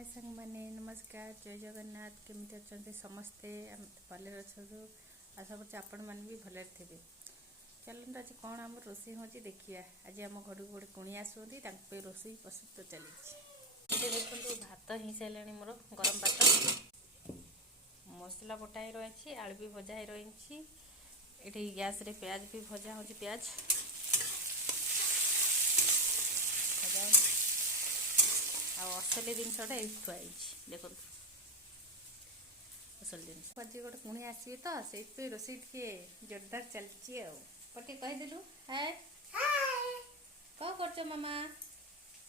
हाय सांग मैंने नमस्कार जय जगन्नाथ केमी अच्छा समस्ते भले अच्छे आशा कर आपण मैंने भी भले थे। चलते आज कौन आम रोषे हो देखिए। आज आम घर को गोटे कुणी आसुँच रोषे प्रस्तुत चली देखो भात ही सारे मोर गरम भात मसला बटा ही रही आलू भी भजा ही रही ये गैस रे प्याज भी भजा हो प्याज असली जिनसटा थुआई देखो असल जिन आज गोटे पुणी आसबे तो से रोषे टे जोरदार चलती पटे कहीदेलु हाय कौन कर मामा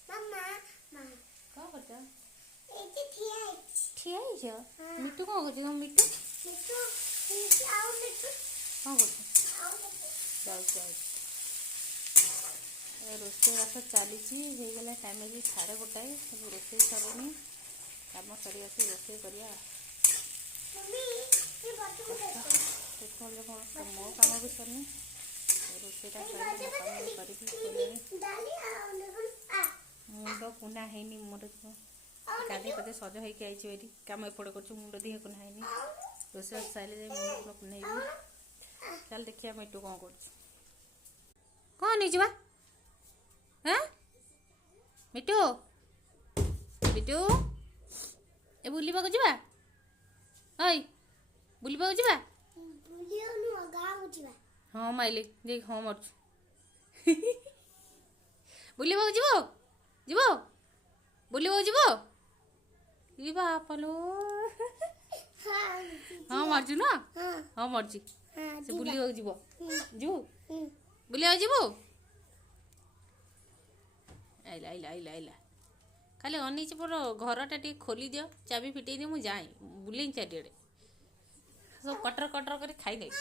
कौन कर ठिया मिट्टू कौन कर मिट्टू कौन कर रोषे बास चली गला टाइम भी 1:30 सब रोषे सरुनी कम सर रोषे कर मो कम भी सरनी रोषेटा मुंड कुना है मोर गाधे पदे सज होगी आई कम एपट कर मुंड दिहे कुना है रोषे सारे मुंड कुनैबी चल देखिए मिट्टू कौन कर हाँ मिट्टू मिट्टू ए बुलिबा को जिबा ओय बुलिबा को जिबा हाँ माइले देख हाँ मरछ बुलिबा को जिबो जिबो बुलिबा को जिबो ई बापलो हाँ मरजु ना हाँ मरजी से बुलिबा को जिबो जिबो बुलिबा को जिबो आइला आइला आइला आइला खाली अनिच मोर घरटा टे खोली दियो चाबी फिटे दियो मुझे जाए बुले चारिड़े सब कटर कटर कर खाई नहीं।